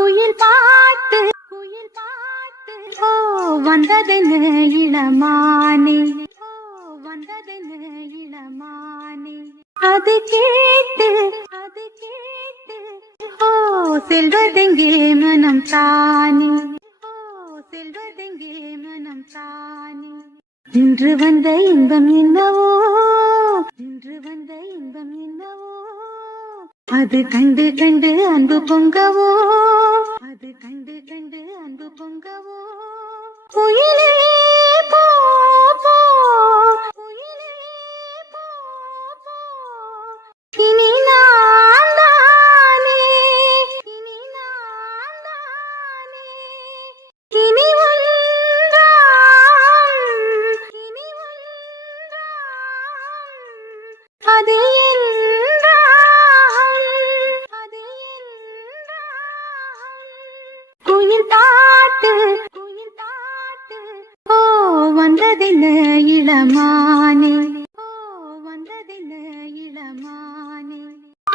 குயில் பாட்டு குயில் பாட்டு ஓ வந்ததென்ன இளமானே ஓ வந்ததென்ன இளமானே அது கேட்டு ஓ செல்வதெங்கே மனம் தானே ஓ செல்வதெங்கே மனம் தானே இன்று வந்த இன்பம் என்னவோ இன்று வந்த இன்பம் என்னவோ அது கண்டு கண்டு அன்பு பொங்கவோ அது கண்டு கண்டு அன்பு பொங்கவோ குயிலே போ போ குயிலே போ போ இனி நான் தானே இனி நான் தானே இனி ஒன்றாம் இனி ஒன்றாம் அது குயில் பாட்டு ஓ வந்ததென்ன இளமானே ஓ வந்ததென்ன இளமானே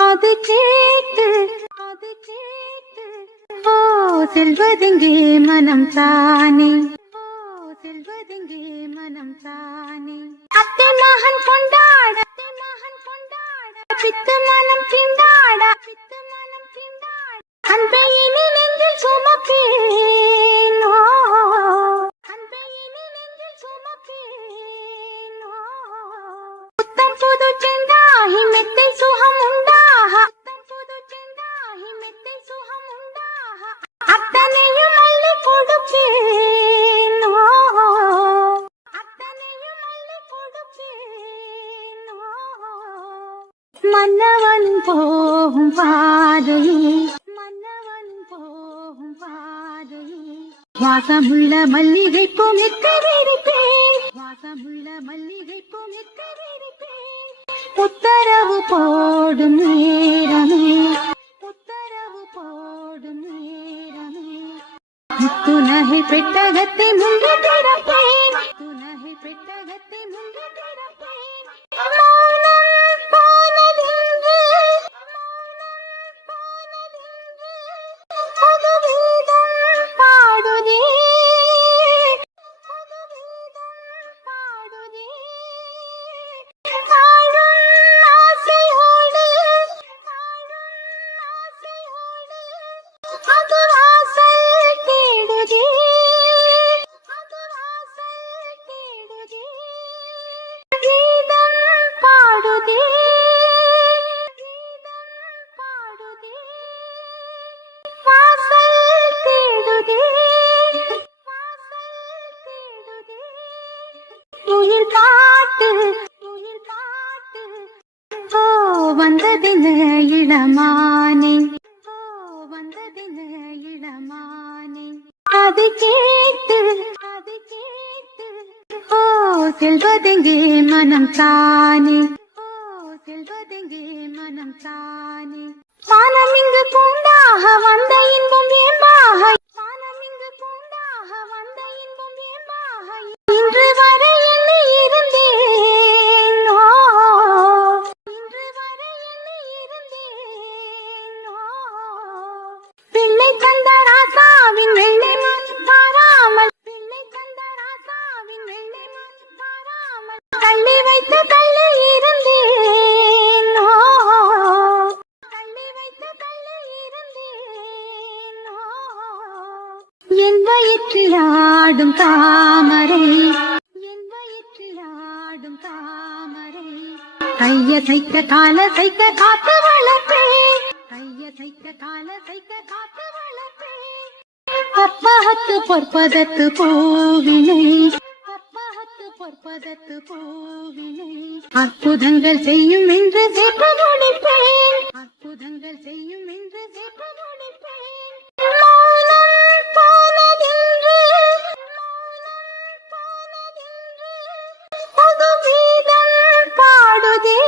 அது கேட்டு ஓ செல்வதெங்கே மனம் தானே ஓ செல்வதெங்கே மனம் தானே அத்தை மகன் கொண்டாட பித்து மனம் திண்டாட அன்பை இனி நெஞ்சில் சுமப்பேன் அன்பை இனி நெஞ்சில் சுமப்பேன் புத்தம் புது செந்தாகி மெத்தை சுகம் உண்டாக புத்தம் புது செந்தாகி மெத்தை சுகம் உண்டாக அத்தனையும் அள்ளி கொடுப்பேன் அத்தனையும் அள்ளி கொடுப்பேன் மன்னவன் போகும் பாதையே வாசமுள்ள மல்லிகை பூமித்தேன் வாசமுள்ள மல்லிகை பூமித்தேன் உத்தரவு போடும் நேரமே உத்தரவு போடும் நேரமே முத்துநகை பெட்டகத்தை முன்பு திறப்பேன் முத்துநகை பெட்டகத்தை முன்பு திறப்பேன் மௌனம் போனதென்று குயில் பாட்டு ஓ வந்ததென்ன இளமானே ஓ வந்ததென்ன இளமானே அது கேட்டு ஓ செல்வதெங்கே மனம் தானே ஓ செல்வதெங்கே மனம் தானே வானம் இங்கு பூண்டாக வந்த இன்பம் ஏம்பாக வானம் இங்கு பூண்டாக வந்த இன்பம் ஏம்பாக இன்று வரை எண்ணி இருந்தேன் இன்று வரை எண்ணி இருந்தேன் பிள்ளை தந்த ராசாவின் வெள்ளை மண் பாராமல் பிள்ளை தந்த ராசாவின் வெள்ளை மண் பாராமல் தள்ளி வைத்து தள்ளி இருந்தேன் தள்ளி வைத்து தள்ளி இருந்தேன் என் வயிற்றில் ஆடும் தாமரை என் வயிற்றில் ஆடும் தாமரை கைய சைத்த கால சைத்த காத்து வளர்ப்பேன் கைய சைத்த கால சைத்த காத்து வளர்ப்பேன் அப்பகத்து பொற்பதத்து பூவினை அப்பகத்து பொற்பதத்து பூவினை அற்புதங்கள் செய்யும் என்று சேப்ப நுழைப்பேன் அற்புதங்கள் செய்யும் என்று சேப்ப நுழைப்பேன் மௌனம் போனதென்று புது கீதம் பாடுதே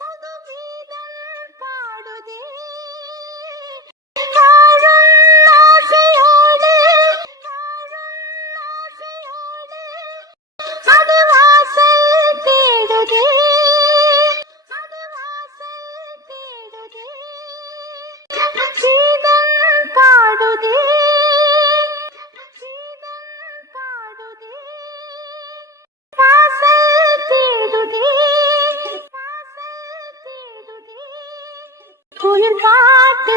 புது கீதம் பாடுதே வாழும் ஆசையோடு அது வாசல் தேடுதே அது வாசல் தேடுதே குயில் பாட்டு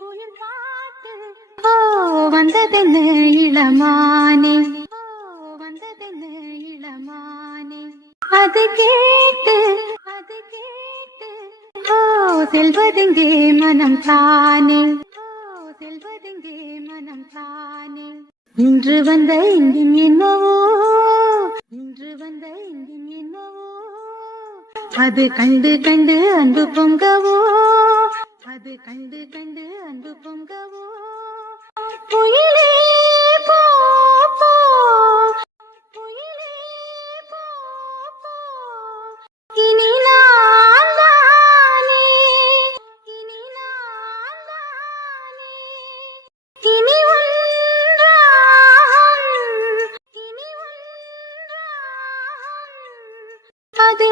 குயில் பாட்டு ஓ வந்ததென்ன இளமானே ஓ வந்ததென்ன இளமானே அது கேட்டு ஓ செல்வதெங்கே மனம் தானே ஓ செல்வதெங்கே மனம் தானே இன்று வந்த இங்கும் என்னவோ இன்று வந்த இங்கும் என்னவோ அது கண்டு கண்டு அன்பு பொங்கவோ அது கண்டு கண்டு அன்பு பொங்கவோ குயிலே போ போ குயிலே போ போ இனி நான் தானே இனி நான் தானே இனி ஒன்றாகும் இனி ஒன்றாகும் அது